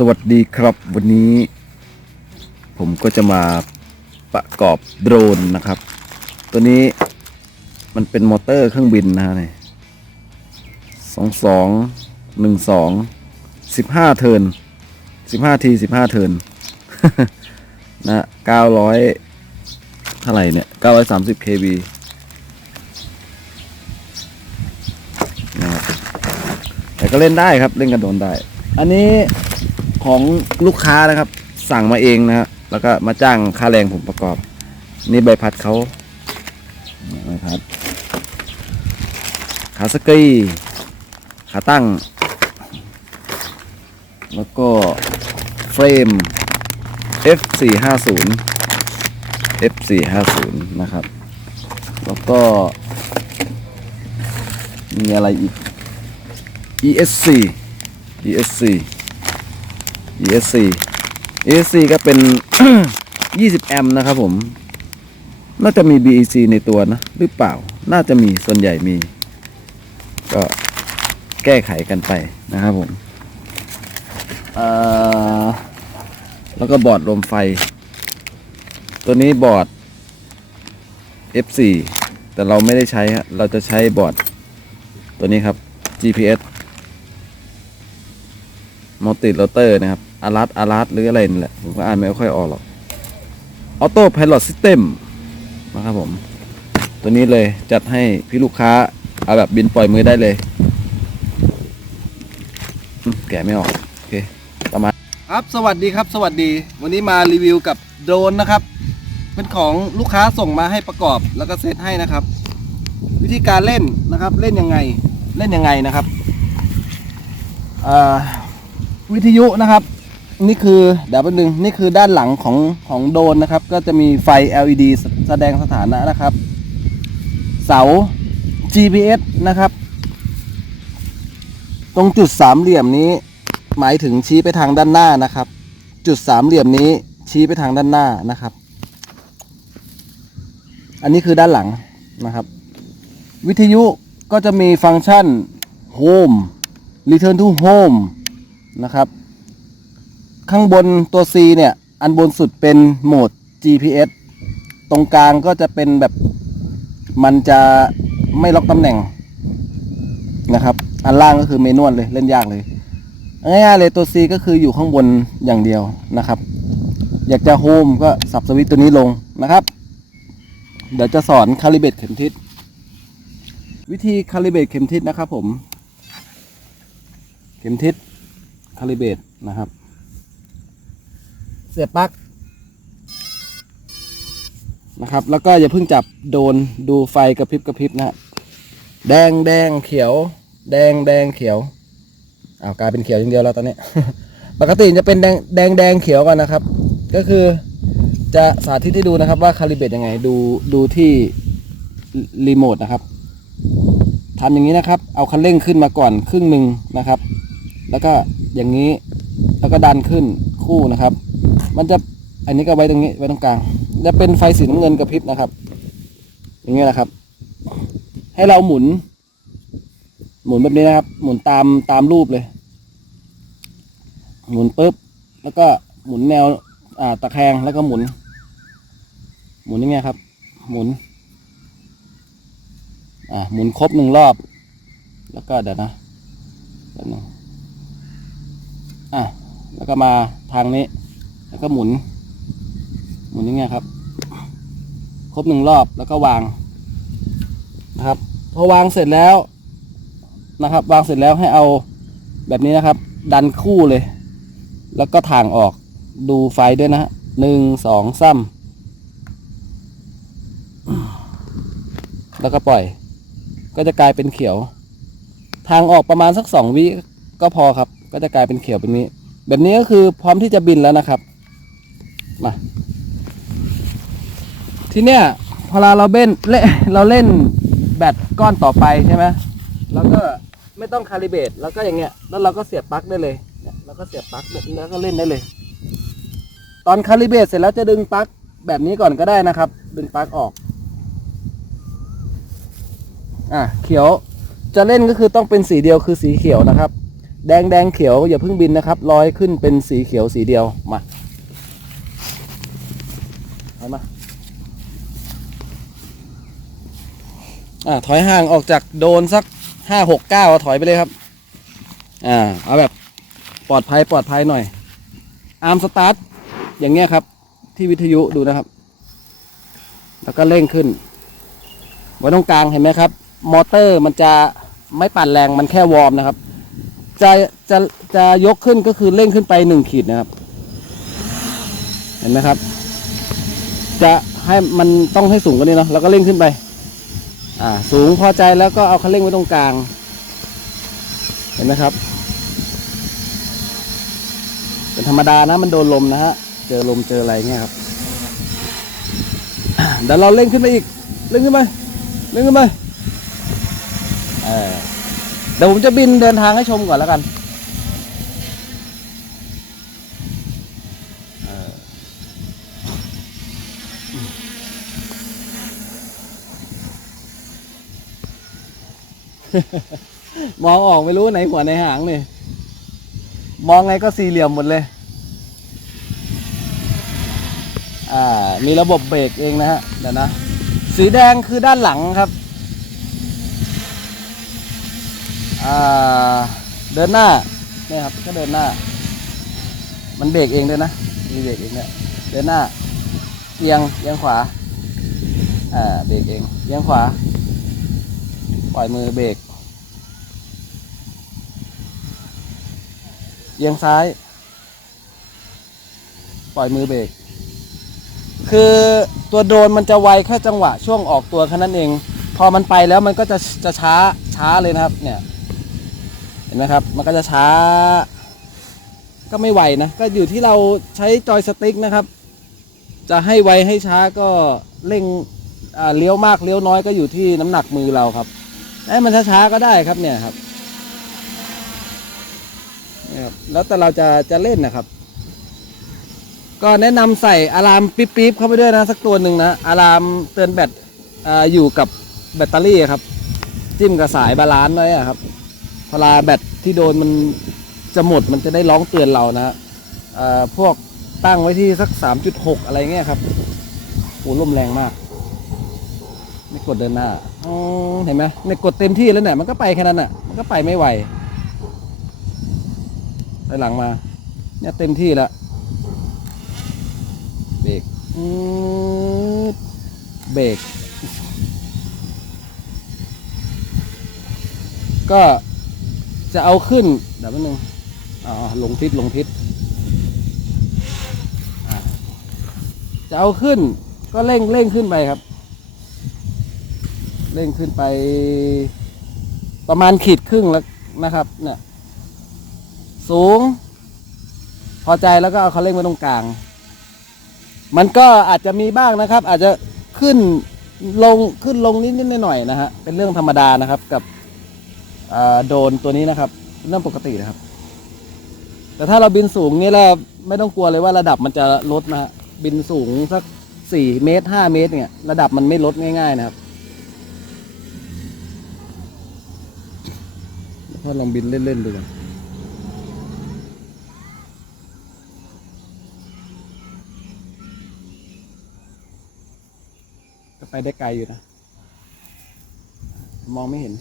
สวัสดีครับวันนี้ ผมก็จะมาประกอบโดรนนะครับ ตัวนี้มันเป็นมอเตอร์เครื่องบินนะฮะเนี่ยสองสองหนึ่งสองสิบห้าเทินสิบห้าทีสิบห้าเทินนะเก้าร้อยเท่าไหร่เนี่ยเก้าร้อยสามสิบ kV นะครับแต่ก็เล่นได้ครับเล่นกระโดนได้ อันนี้ ของลูกค้านะครับ สั่งมาเองนะฮะแล้วก็มาจ้างค่าแรงผมประกอบ นี่ใบพัดเขาใบพัดขาสกีขาตั้ง แล้วก็เฟรม F450 F450 นะครับ แล้วก็ มีอะไรอีก ESC ESC ESC ESC ก็เป็น 20 แอมป์นะครับผม น่าจะมี BEC ในตัวนะ หรือเปล่า น่าจะมีส่วนใหญ่มี ก็แก้ไขกันไปนะครับผมเอ่อแล้วก็บอร์ดลมไฟ ตัวนี้บอร์ด F4 แต่เราไม่ได้ใช้ฮะเราจะใช้บอร์ด ตัวนี้ครับ GPS มัลติโรเตอร์นะครับ อารัตอารัตหรืออะไรนี่แหละ ผมก็อ่านไม่ค่อยออกหรอกออโต้พ i l o t System นะครับผม ตัวนี้เลยจัดให้พี่ลูกค้า เอาแบบบินปล่อยมือได้เลย แกไม่ออก โอเค ประมาณครับ สวัสดีครับ สวัสดี วันนี้มารีวิวกับโดรนนะครับ เป็นของลูกค้าส่งมาให้ประกอบแล้วก็เซตให้นะครับ วิธีการเล่นนะครับ เล่นยังไง เล่นยังไงนะครับวิทยุนะครับ นี่คือเดี๋ยวแป๊บนึงนี่คือด้านหลังของของโดรนนะครับ ก็จะมีไฟ LED แสแสดงสถานะนะครับ เสา GPS นะครับ ตรงจุดสามเหลี่ยมนี้ หมายถึงชี้ไปทางด้านหน้านะครับ จุดสามเหลี่ยมนี้ชี้ไปทางด้านหน้านะครับ อันนี้คือด้านหลังนะครับ วิทยุก็จะมีฟังก์ชัน Home Return to Home นะครับ ข้างบนตัว C เนี่ย อันบนสุดเป็นโหมด GPS ตรงกลางก็จะเป็นแบบมันจะไม่ล็อกตำแหน่งนะครับ อันล่างก็คือเมนวลเลยเล่นยากเลยง่ายๆเลยตัว C ก็คืออยู่ข้างบนอย่างเดียวนะครับ อยากจะโฮมก็สับสวิตตัวนี้ลงนะครับ เดี๋ยวจะสอนคาลิเบตเข็มทิศ วิธีคาลิเบตเข็มทิศนะครับผม เข็มทิศคาลิเบตนะครับ เสียบปลั๊กนะครับ แล้วก็อย่าเพิ่งจับโดนดูไฟกระพริบกระพริบนะแดงแดงเขียว แดงแดงเขียวอ้าวกลายเป็นเขียวอย่างเดียวแล้วตอนนี้ ปกติจะเป็นแดงแดงแดงเขียวก่อนนะครับ ก็คือจะสาธิตให้ดูนะครับว่าคาลิเบตยังไงดูดูที่รีโมทนะครับทำอย่างนี้นะครับ เอาคันเร่งขึ้นมาก่อนครึ่งหนึ่งนะครับ แล้วก็อย่างนี้แล้วก็ดันขึ้นคู่นะครับ มันจะอันนี้ก็ไว้ตรงนี้ไว้ตรงกลาง จะเป็นไฟสีน้ำเงินกระพริบนะครับ อย่างเงี้ยนะครับ ให้เราหมุน หมุนแบบนี้นะครับ หมุนตามตามรูปเลย หมุนปุ๊บ แล้วก็หมุนแนวอ่าตะแคงแล้วก็หมุน หมุนอย่างเงี้ยครับ หมุน อ่าหมุนครบหนึ่งรอบ แล้วก็เดี๋ยวนะเดี๋ยวนะอะแล้วก็มาทางนี้ แล้วก็หมุน หมุนอย่างเงี้ยครับ ครบหนึ่งรอบแล้วก็วางนะครับพอวางเสร็จแล้วนะครับ วางเสร็จแล้วให้เอาแบบนี้นะครับ ดันคู่เลย แล้วก็ถ่างออกดูไฟด้วยนะหนึ่งสองซ้ำแล้วก็ปล่อย ก็จะกลายเป็นเขียว ทางออกประมาณสักสองวิก็พอครับ ก็จะกลายเป็นเขียวเป็นนี้ แบบนี้ก็คือพร้อมที่จะบินแล้วนะครับ มา ทีเนี้ยพอเราเล่นเล่เราเล่นแบตก้อนต่อไปใช่ไหมเราก็ไม่ต้องคาลิเบตแล้วก็อย่างเงี้ย แล้วเราก็เสียบปลั๊กได้เลยเนี่ยเราก็เสียบปลั๊กแล้วก็เล่นได้เลย ตอนคาลิเบตเสร็จแล้วจะดึงปลั๊กแบบนี้ก่อนก็ได้นะครับ ดึงปลั๊กออก อะเขียวจะเล่นก็คือต้องเป็นสีเดียวคือสีเขียวนะครับ แดงแดงเขียวอย่าเพิ่งบินนะครับ ลอยขึ้นเป็นสีเขียวสีเดียวมา อ่าถอยห่างออกจากโดนสักห้าหกเก้าถอยไปเลยครับ อ่าเอาแบบปลอดภัยปลอดภัยหน่อย อาร์มสตาร์ทอย่างเงี้ยครับ ที่วิทยุดูนะครับ แล้วก็เร่งขึ้นไว้ตรงกลางเห็นไหมครับ มอเตอร์มันจะไม่ปั่นแรงมันแค่วอร์มนะครับ จะจะจะยกขึ้นก็คือเร่งขึ้นไปหนึ่งขีดนะครับ เห็นไหมครับ จะให้มันต้องให้สูงกว่านี้เนาะแล้วก็เร่งขึ้นไป อ่าสูงพอใจแล้วก็เอาคันเร่งไว้ตรงกลาง เห็นไหมครับ เป็นธรรมดานะมันโดนลมนะฮะ เจอลมเจออะไรเงี้ยครับเดี๋ยวเราเร่งขึ้นไปอีก เร่งขึ้นไป เร่งขึ้นไปเออเดี๋ยวผมจะบินเดินทางให้ชมก่อนแล้วกัน มองออกไม่รู้ไหนหัวไหนหางนี่มองไงก็สี่เหลี่ยมหมดเลย อ่า มีระบบเบรกเองนะฮะ เดี๋ยวนะ สีแดงคือด้านหลังครับ อ่า เดินหน้าเนี่ยครับ ก็เดินหน้า มันเบรกเองด้วยนะ มีเบรกเองเนี่ยเดินหน้า เอียง เอียงขวา อ่า เบรกเอง เอียงขวา ปล่อยมือเบรกเอียงซ้าย ปล่อยมือเบรกคือตัวโดรนมันจะไวแค่จังหวะช่วงออกตัวแค่นั้นเอง พอมันไปแล้วมันก็จะจะช้าช้าเลยนะครับ เนี่ยเห็นไหมครับ มันก็จะช้า ก็ไม่ไหวนะก็อยู่ที่เราใช้จอยสติ๊กนะครับ จะให้ไวให้ช้าก็เร่งเลี้ยวมากเลี้ยวน้อยก็อยู่ที่น้ำหนักมือเราครับ ให้มันช้าๆก็ได้ครับเนี่ยครับนี่ครับ แล้วแต่เราจะจะเล่นนะครับ ก็แนะนำใส่อะลามปิ๊บปิ๊บเข้าไปด้วยนะ สักตัวหนึ่งนะอะลามเตือนแบตออยู่กับแบตเตอรี่ครับ จิ้มกับสายบาลานซ์ไว้อะครับเวลาแบตที่โดนมันจะหมดมันจะได้ร้องเตือนเรานะพวกตั้งไว้ที่สัก 3.6 อะไรเงี้ยครับโอ้ลมแรงมาก ไม่กดเดินหน้า อ๋อเห็นไหมไม่กดเต็มที่แล้วเนี่ยมันก็ไปแค่นั้นน่ะ มันก็ไปไม่ไหวไปหลังมา เนี่ยเต็มที่แล้วเบรกเบรกก็จะเอาขึ้นเดี๋ยวแป๊บนึงอ๋อลงทิศลงทิศจะเอาขึ้นก็เร่งเร่งขึ้นไปครับ เร่งขึ้นไป ประมาณขีดครึ่งแล้วนะครับ เนี่ย สูง พอใจแล้วก็เอาคันเร่งไว้ตรงกลาง มันก็อาจจะมีบ้างนะครับ อาจจะขึ้นลงขึ้นลงนิดนิดๆหน่อยๆนะฮะเป็นเรื่องธรรมดานะครับกับโดนตัวนี้นะครับเรื่องปกตินะครับ แต่ถ้าเราบินสูงนี่แล้วไม่ต้องกลัวเลยว่าระดับมันจะลดนะฮะบินสูงสักสี่เมตรห้าเมตรเนี่ยระดับมันไม่ลดง่ายๆนะครับ ถ้าลองบินเล่นๆดูกันก็ไปได้ไกลอยู่นะ มองไม่เห็น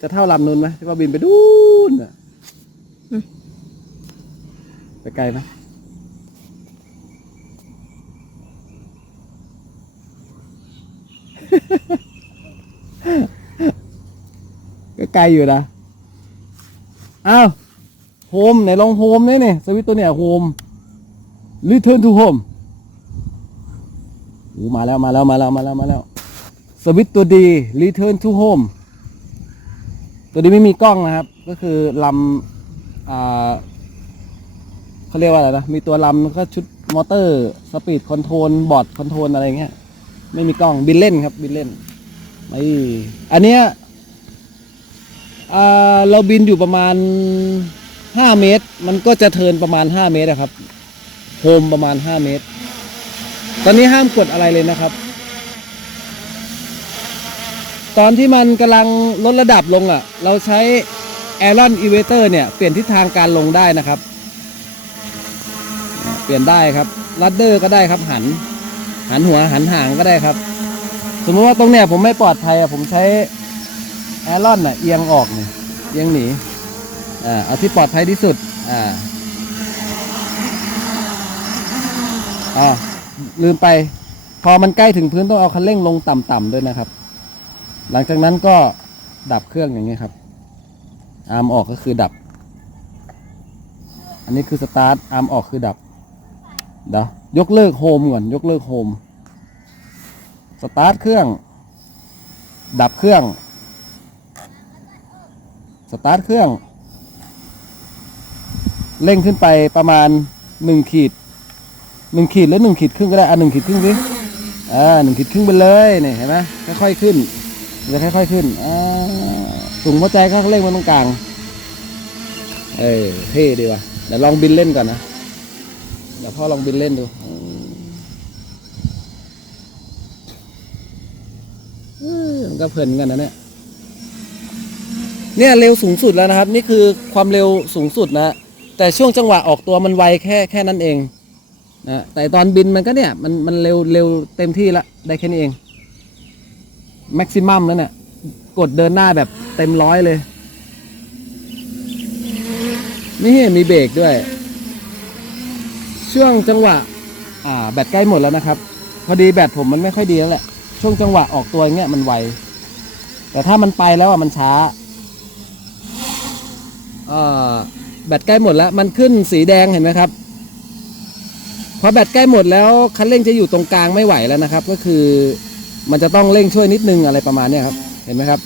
จะเท่าลำนูนไหมที่ว่าบินไปดูนน่ะไปไกลไหม ก็ไกลอยู่นะอ้าวโฮมไหนลองโฮมนี่นี่สวิตตัวเนี้ยโฮม return to home โอ้มาแล้วมาแล้วมาแล้วมาแล้วมาแล้วสวิตตัวดี return to home ตัวนี้ไม่มีกล้องนะครับ ก็คือลำอ่าเขาเรียกว่าอะไรนะ มีตัวลำแล้วก็ชุดมอเตอร์สปีดคอนโทรลบอร์ดคอนโทรลอะไรเงี้ย ไม่มีกล้องบินเล่นครับบินเล่นไม่อันเนี้ยเราบินอยู่ประมาณห้าเมตร มันก็จะเทินประมาณห้าเมตรอะครับโฮมประมาณห้าเมตร ตอนนี้ห้ามกดอะไรเลยนะครับ ตอนที่มันกำลังลดระดับลงอะ เราใช้ a อรอนอีเวเตอร์เนี่ย เปลี่ยนทิศทางการลงได้นะครับ เปลี่ยนได้ครับลัดเดอร์ก็ได้ครับหัน หันหัวหันหางก็ได้ครับ สมมติว่าตรงเนี้ยผมไม่ปลอดภัยอะผมใช้แอรอนอะเอียงออกเนี่ยเอียงหนีอ่าเอาที่ปลอดภัยที่สุดอ่าอ๋อลืมไป พอมันใกล้ถึงพื้นต้องเอาคันเร่งลงต่ำๆด้วยนะครับ หลังจากนั้นก็ดับเครื่องอย่างนี้ครับ อาร์มออกก็คือดับ อันนี้คือสตาร์ทอาร์มออกคือดับเดี๋ยว ยกเลิกโฮมก่อน ยกเลิกโฮม สตาร์ทเครื่อง ดับเครื่อง สตาร์ทเครื่อง เร่งขึ้นไปประมาณหนึ่งขีดหนึ่งขีดหรือหนึ่งขีดครึ่งก็ได้ อะหนึ่งขีดครึ่งสิอ่าหนึ่งขีดครึ่งไปเลยเนี่ยเห็นไหมค่อยๆขึ้นจะค่อยๆขึ้นอ่าสูงหัวใจก็เร่งมาตรงกลาง เออเท่ดีว่ะเดี๋ยวลองบินเล่นก่อนนะ ดี๋ยวพ่อลองบินเล่นดูมันก็เพลินกันนะเนี่ย เนี่ยเร็วสูงสุดแล้วนะครับ นี่คือความเร็วสูงสุดนะ แต่ช่วงจังหวะออกตัวมันไวแค่แค่นั้นเองนะแต่ตอนบินมันก็เนี่ยมันมันเร็วเร็วเต็มที่ละได้แค่นี้เองแม็กซิมัมแล้วเนี่ยกดเดินหน้าแบบเต็มร้อยเลยนี่เห็นมีเบรกด้วย ช่วงจังหวะ อ่า แบตใกล้หมดแล้วนะครับ พอดีแบตผมมันไม่ค่อยดีแล้วแหละ ช่วงจังหวะออกตัวอย่างเงี้ยมันไว แต่ถ้ามันไปแล้วอะมันช้าเอ่อแบตใกล้หมดแล้ว มันขึ้นสีแดงเห็นไหมครับพอแบตใกล้หมดแล้วคันเร่งจะอยู่ตรงกลางไม่ไหวแล้วนะครับ ก็คือมันจะต้องเร่งช่วยนิดนึงอะไรประมาณเนี้ครับ เห็นไหมครับ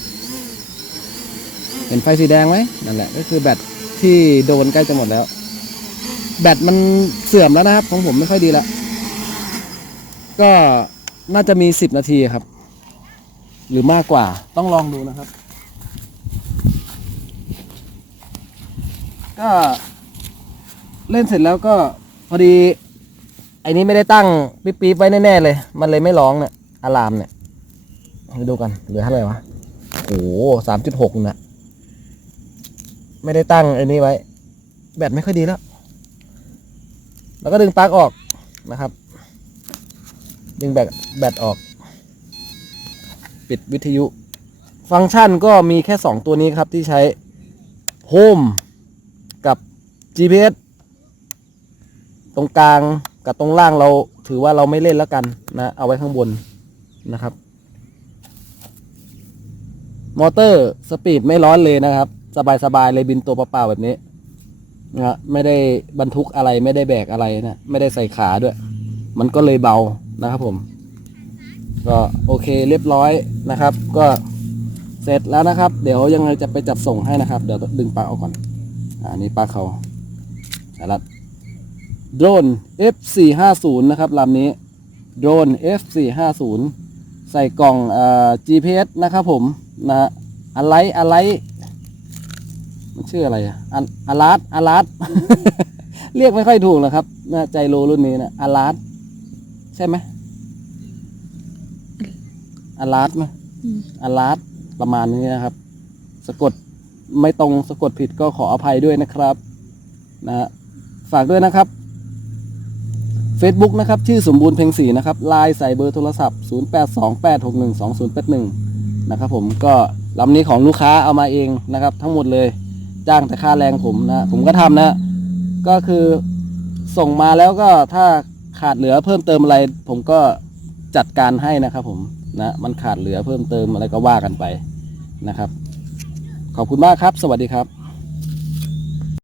เห็นไฟสีแดงไหมนั่นแหละ ก็คือแบตที่โดนใกล้จะหมดแล้ว แบตมันเสื่อมแล้วนะครับ ของผมไม่ค่อยดีแล้ว ก็น่าจะมีสิบนาทีครับ หรือมากกว่าต้องลองดูนะครับ ก็เล่นเสร็จแล้วก็พอดีไอ้นี้ไม่ได้ตั้งปิ๊บๆไว้แน่ ๆ เลย มันเลยไม่ร้องเนี่ยอะลามเนี่ยมาดูกันเหลือเท่าไหร่วะโอ้สามจุดหกนะไม่ได้ตั้งไอ้นี้ไว้ แบตไม่ค่อยดีแล้ว แล้วก็ดึงปลั๊กออกนะครับ ดึงแบตแบตออก ปิดวิทยุ ฟังก์ชันก็มีแค่สองตัวนี้ครับที่ใช้โฮมกับ GPS ตรงกลางกับตรงล่างเราถือว่าเราไม่เล่นแล้วกันนะ เอาไว้ข้างบนนะครับ มอเตอร์สปีดไม่ร้อนเลยนะครับ สบายๆเลยบินตัวเปล่าๆแบบนี้ นะไม่ได้บรรทุกอะไรไม่ได้แบกอะไรนะไม่ได้ใส่ขาด้วย มันก็เลยเบานะครับผม ก็โอเคเรียบร้อยนะครับ ก็เสร็จแล้วนะครับ เดี๋ยวยังไงจะไปจับส่งให้นะครับ เดี๋ยวดึงปลั๊กออกก่อนอันนี้ปลั๊กเขาสารัดโดรน F450 นะครับลำนี้โดรน F450 ใส่กล่องอ GPS นะครับผมนะอะไรอะไร ชื่ออะไรอะอันอาลาดอาลาดเรียกไม่ค่อยถูกหรอกครับนะใจโลรุ่นนี้นะอาลาดใช่ไหมอาลาดไหมอืมอาลาดประมาณนี้นะครับ สะกดไม่ตรงสะกดผิดก็ขออภัยด้วยนะครับนะฮะฝากด้วยนะครับ Facebook นะครับ ชื่อสมบูรณ์เพ็งศรีนะครับไลน์ใส่เบอร์โทรศัพท์ 0828612081 นะครับผมก็ลำนี้ของลูกค้าเอามาเองนะครับ ทั้งหมดเลย จ้างแต่ค่าแรงผมนะผมก็ทำนะ ก็คือส่งมาแล้วก็ถ้าขาดเหลือเพิ่มเติมอะไร ผมก็จัดการให้นะครับผมนะมันขาดเหลือเพิ่มเติมอะไรก็ว่ากันไปนะครับ ขอบคุณมากครับ สวัสดีครับ